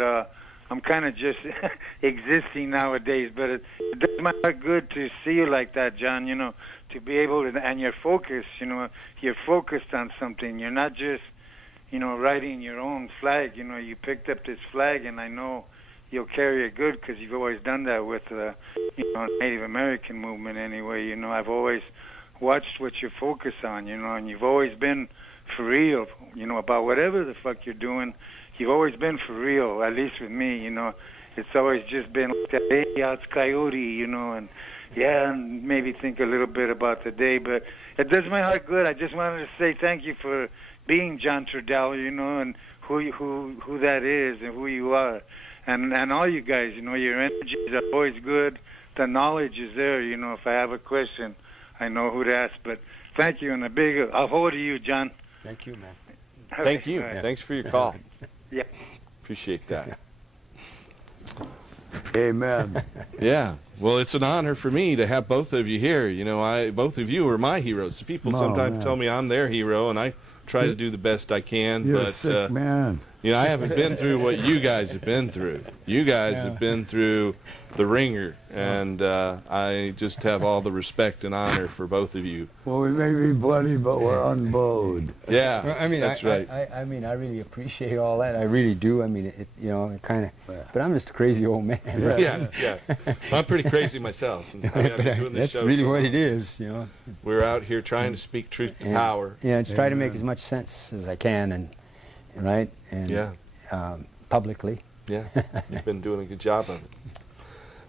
I'm kind of just existing nowadays. But it does my heart good to see you like that, John, you know, to be able to, and you're focused, you know, you're focused on something. You're not just, you know, riding your own flag. You know, you picked up this flag, and I know you'll carry it good because you've always done that with the, you know, Native American movement anyway. You know, I've always watched what you focus on, you know, and you've always been for real, you know, about whatever the fuck you're doing. You've always been for real, at least with me, you know. It's always just been like that, hey, yeah, it's Coyote, you know, and yeah, and maybe think a little bit about the day, but it does my heart good. I just wanted to say thank you for being John Trudell, you know, and who that is and who you are. And all you guys, you know, your energies are always good. The knowledge is there, you know, if I have a question, I know who to ask. But thank you, and a big ahoy to you, John. Thank you, man. Thank you. Thanks for your call. Yeah. Appreciate that. Amen. Yeah. Well, it's an honor for me to have both of you here. You know, both of you are my heroes. People sometimes tell me I'm their hero, and I try to do the best I can. You're but a sick man. you know, I haven't been through what you guys have been through. You guys have been through the ringer, and I just have all the respect and honor for both of you. Well, we may be bloody, but we're unbowed. Yeah, Well, I mean, that's right. I mean, I really appreciate all that. I really do. I mean, it you know, it kind of. But I'm just a crazy old man. Right? Yeah. I'm pretty crazy myself. I mean, I've been doing this That's show really so what long. it is, you know. We're out here trying to speak truth to power. Yeah, just try to make as much sense as I can, and right, and publicly. Yeah, you've been doing a good job of it.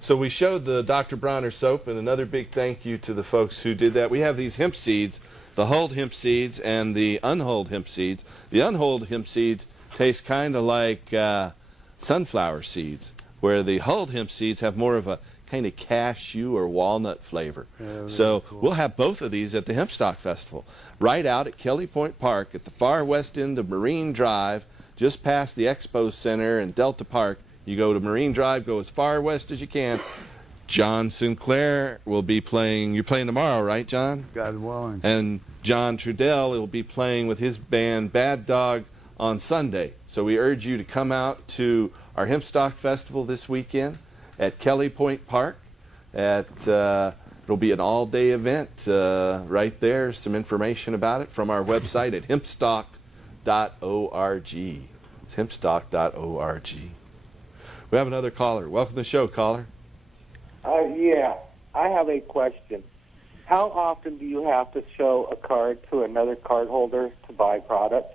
So we showed the Dr. Bronner soap, and another big thank you to the folks who did that. We have these hemp seeds, the hulled hemp seeds and the unhulled hemp seeds. The unhulled hemp seeds taste kind of like sunflower seeds, where the hulled hemp seeds have more of a kind of cashew or walnut flavor. So we'll have both of these at the Hempstock Festival, right out at Kelly Point Park at the far west end of Marine Drive, just past the Expo Center and Delta Park. You go to Marine Drive, go as far west as you can. John Sinclair will be playing. You're playing tomorrow, right, John? God willing. And John Trudell will be playing with his band Bad Dog on Sunday. So we urge you to come out to our Hempstock Festival this weekend at Kelly Point Park. It'll be an all-day event right there. Some information about it from our website at hempstock.org. It's hempstock.org. We have another caller. Welcome to the show, caller. Yeah, I have a question. How often do you have to show a card to another card holder to buy product?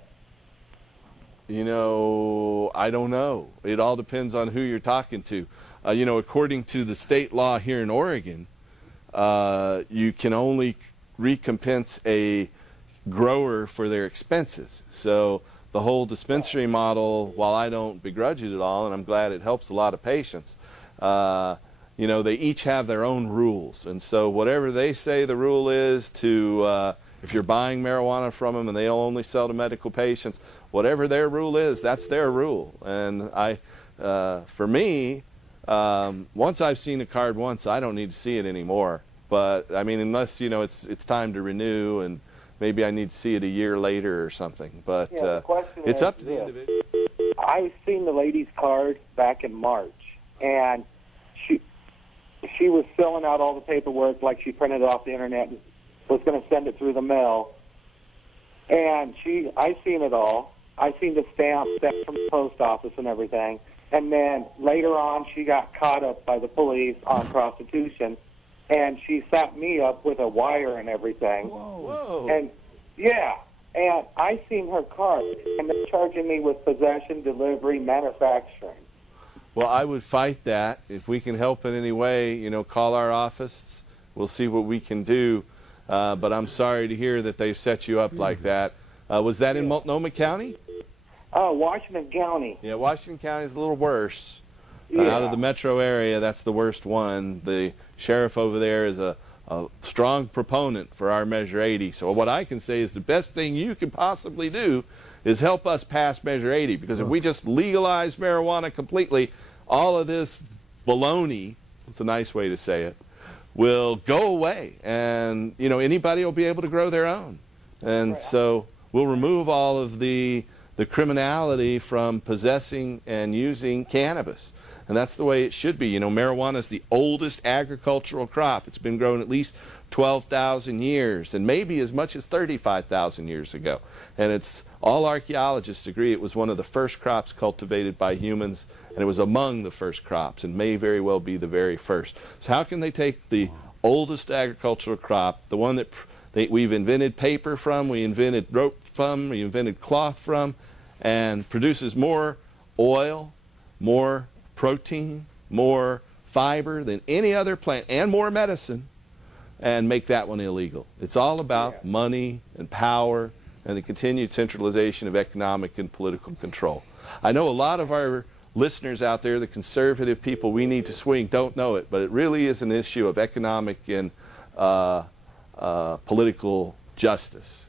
You know, I don't know. It all depends on who you're talking to. You know, according to the state law here in Oregon, you can only recompense a grower for their expenses. So the whole dispensary model, while I don't begrudge it at all, and I'm glad it helps a lot of patients, you know, they each have their own rules. And so whatever they say the rule is to, if you're buying marijuana from them and they'll only sell to medical patients, whatever their rule is, that's their rule. And for me, once I've seen a card once, I don't need to see it anymore. But, I mean, unless, you know, it's time to renew and maybe I need to see it a year later or something. But the question it's is up to the this. individual. I seen the lady's card back in March, and she was filling out all the paperwork like she printed it off the internet and was going to send it through the mail. And I seen it all. I seen the stamp sent from the post office and everything. And then later on, she got caught up by the police on prostitution. and she set me up with a wire and everything. Whoa. And yeah, and I seen her card, and they're charging me with possession, delivery, manufacturing. Well, I would fight that. If we can help in any way, you know, call our office. We'll see what we can do. But I'm sorry to hear that they've set you up like that. Was that in Multnomah County? Washington County. Yeah, Washington County is a little worse. Yeah. Out of the metro area, that's the worst one. The sheriff over there is a strong proponent for our Measure 80. So what I can say is the best thing you can possibly do is help us pass Measure 80, because if we just legalize marijuana completely, all of this baloney, it's a nice way to say it, will go away, and you know, anybody will be able to grow their own. And so we'll remove all of the criminality from possessing and using cannabis. And that's the way it should be. You know, marijuana is the oldest agricultural crop. It's been grown at least 12,000 years, and maybe as much as 35,000 years ago. And it's, all archaeologists agree it was one of the first crops cultivated by humans, and it was among the first crops, and may very well be the very first. So how can they take the oldest agricultural crop, the one that we've invented paper from, we invented rope from, we invented cloth from, and produces more oil, more protein, more fiber than any other plant, and more medicine, and make that one illegal? It's all about money and power and the continued centralization of economic and political control. I know a lot of our listeners out there, the conservative people we need to swing, don't know it, but it really is an issue of economic and political justice.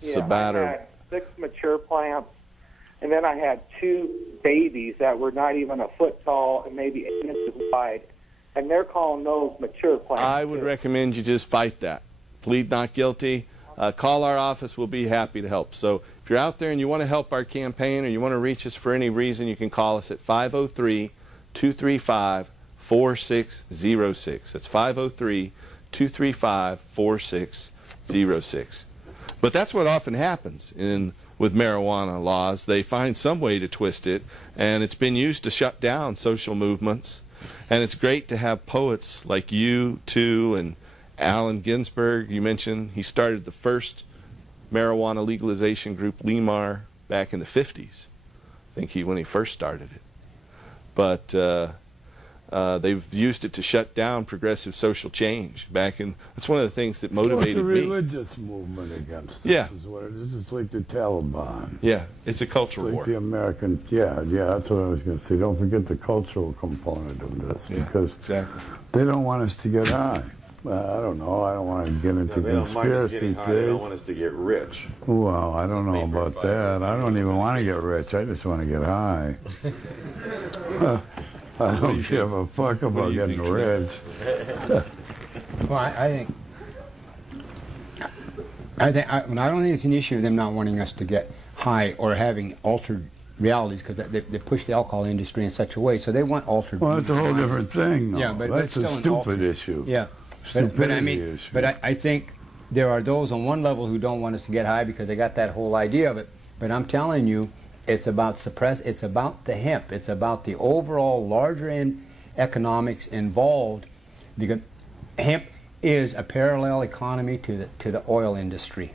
It's a matter. I had 6 mature plants, and then I had 2 babies that were not even a foot tall and maybe 8 inches wide, and they're calling those mature plants. I would recommend you just fight that. Plead not guilty. Call our office. We'll be happy to help. So if you're out there and you want to help our campaign, or you want to reach us for any reason, you can call us at 503-235-4606. That's 503-235-4606. But that's what often happens with marijuana laws. They find some way to twist it, and it's been used to shut down social movements. And it's great to have poets like you, too, and Allen Ginsberg, you mentioned. He started the first marijuana legalization group, LEMAR, back in the 50s. I think when he first started it. But they've used it to shut down progressive social change. That's one of the things that motivated me. It's a religious movement against this, is what it is. It's like the Taliban. Yeah, it's a cultural war. The American, that's what I was going to say. Don't forget the cultural component of this, because they don't want us to get high. I don't know. I don't want to get into conspiracy theories. They don't want us to get rich. Well, I don't know about that. I don't even want to get rich. I just want to get high. I don't give a fuck about getting rich. Well, I don't think it's an issue of them not wanting us to get high or having altered realities, because they push the alcohol industry in such a way, so they want altered. Well, that's a whole different thing, though. Yeah, but that's a stupid issue. Yeah, but I think there are those on one level who don't want us to get high because they got that whole idea of it. But I'm telling you, it's about it's about the hemp. It's about the overall larger economics involved, because hemp is a parallel economy to the oil industry,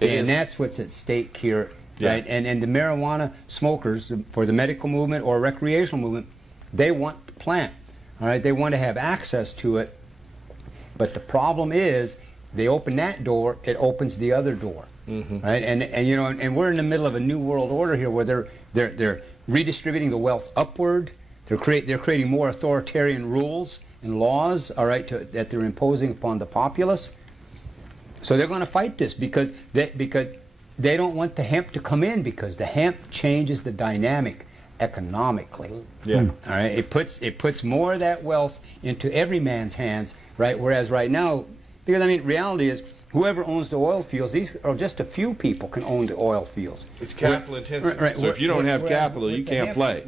and that's what's at stake here. Right, and the marijuana smokers, for the medical movement or recreational movement, they want the plant. All right, they want to have access to it, but the problem is, they open that door, it opens the other door. Right, and you know, and we're in the middle of a new world order here, where they're redistributing the wealth upward. They're creating more authoritarian rules and laws. All right, that they're imposing upon the populace. So they're going to fight this because they don't want the hemp to come in, because the hemp changes the dynamic economically. Yeah. All right. It puts more of that wealth into every man's hands, right? Whereas right now, because I mean, reality is, whoever owns the oil fields, these are just a few people can own the oil fields. It's capital intensive. Right. So if you don't have capital, you can't play.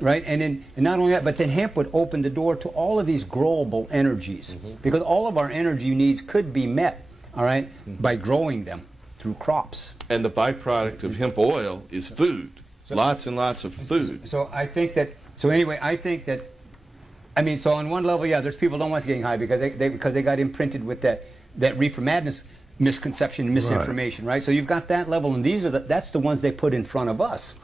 Right, and not only that, but then hemp would open the door to all of these growable energies, because all of our energy needs could be met, all right, by growing them through crops. And the byproduct of hemp oil is food. Lots and lots of food. So I think that, so anyway, I think that I mean, so on one level, yeah, there's people who don't want us getting high because they got imprinted with that reefer madness misconception and misinformation, right? So you've got that level, and that's the ones they put in front of us.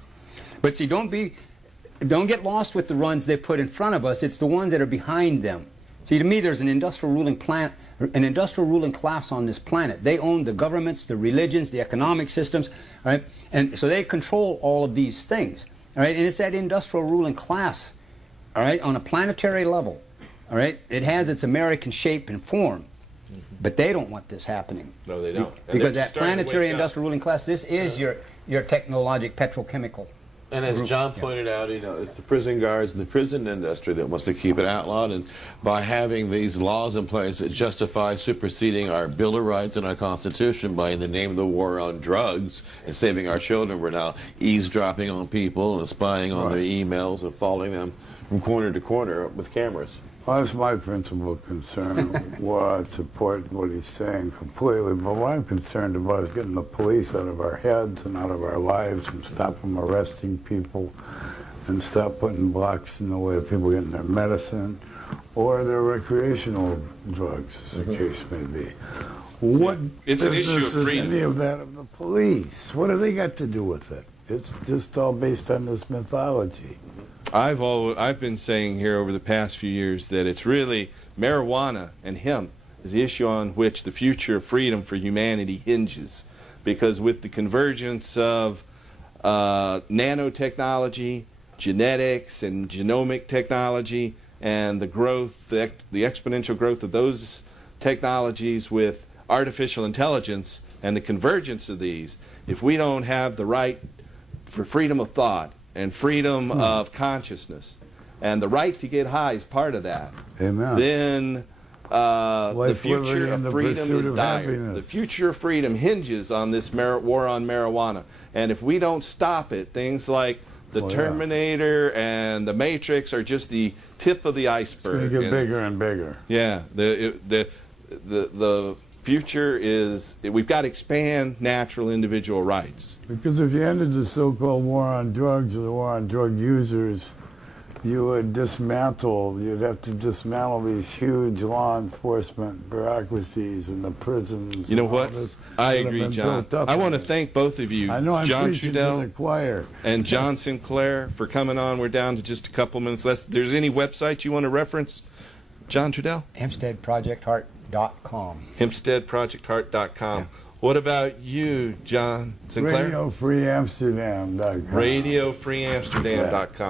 But see, don't get lost with the ones they put in front of us. It's the ones that are behind them. See, to me, there's an industrial ruling class on this planet. They own the governments, the religions, the economic systems, right? And so they control all of these things, all right? And it's that industrial ruling class, all right, on a planetary level, all right? It has its American shape and form, but they don't want this happening. No, they don't. Because that planetary industrial ruling class, this is your technologic petrochemical. And as John pointed out, it's the prison guards and the prison industry that wants to keep it outlawed. And by having these laws in place that justify superseding our Bill of Rights and our Constitution by, in the name of the war on drugs and saving our children, we're now eavesdropping on people and spying on their emails and following them from corner to corner with cameras. Well, that's my principal concern. Well, I support what he's saying completely, but what I'm concerned about is getting the police out of our heads and out of our lives and stop them arresting people and stop putting blocks in the way of people getting their medicine or their recreational drugs, as the case may be. What it's an issue of business is freedom. any of that of the police? What have they got to do with it? It's just all based on this mythology. I've been saying here over the past few years that it's really marijuana and hemp is the issue on which the future of freedom for humanity hinges, because with the convergence of nanotechnology, genetics, and genomic technology, and the growth, the exponential growth of those technologies with artificial intelligence and the convergence of these, if we don't have the right for freedom of thought and freedom of consciousness, and the right to get high is part of that, then the future of freedom is dire. The future of freedom hinges on this war on marijuana. And if we don't stop it, things like the Terminator and the Matrix are just the tip of the iceberg. It's going to get bigger and bigger. Yeah, the future is, we've got to expand natural individual rights. Because if you ended the so-called war on drugs or the war on drug users, you would you'd have to dismantle these huge law enforcement bureaucracies and the prisons. You know what? I agree, John. I want to thank both of you, I know I'm John preaching to the choir. and John Sinclair, for coming on. We're down to just a couple minutes left. There's any website you want to reference, John Trudell? HempsteadProjectHeart.com. HempsteadProjectHeart.com. Yeah. What about you, John Sinclair? RadioFreeAmsterdam.com. RadioFreeAmsterdam.com.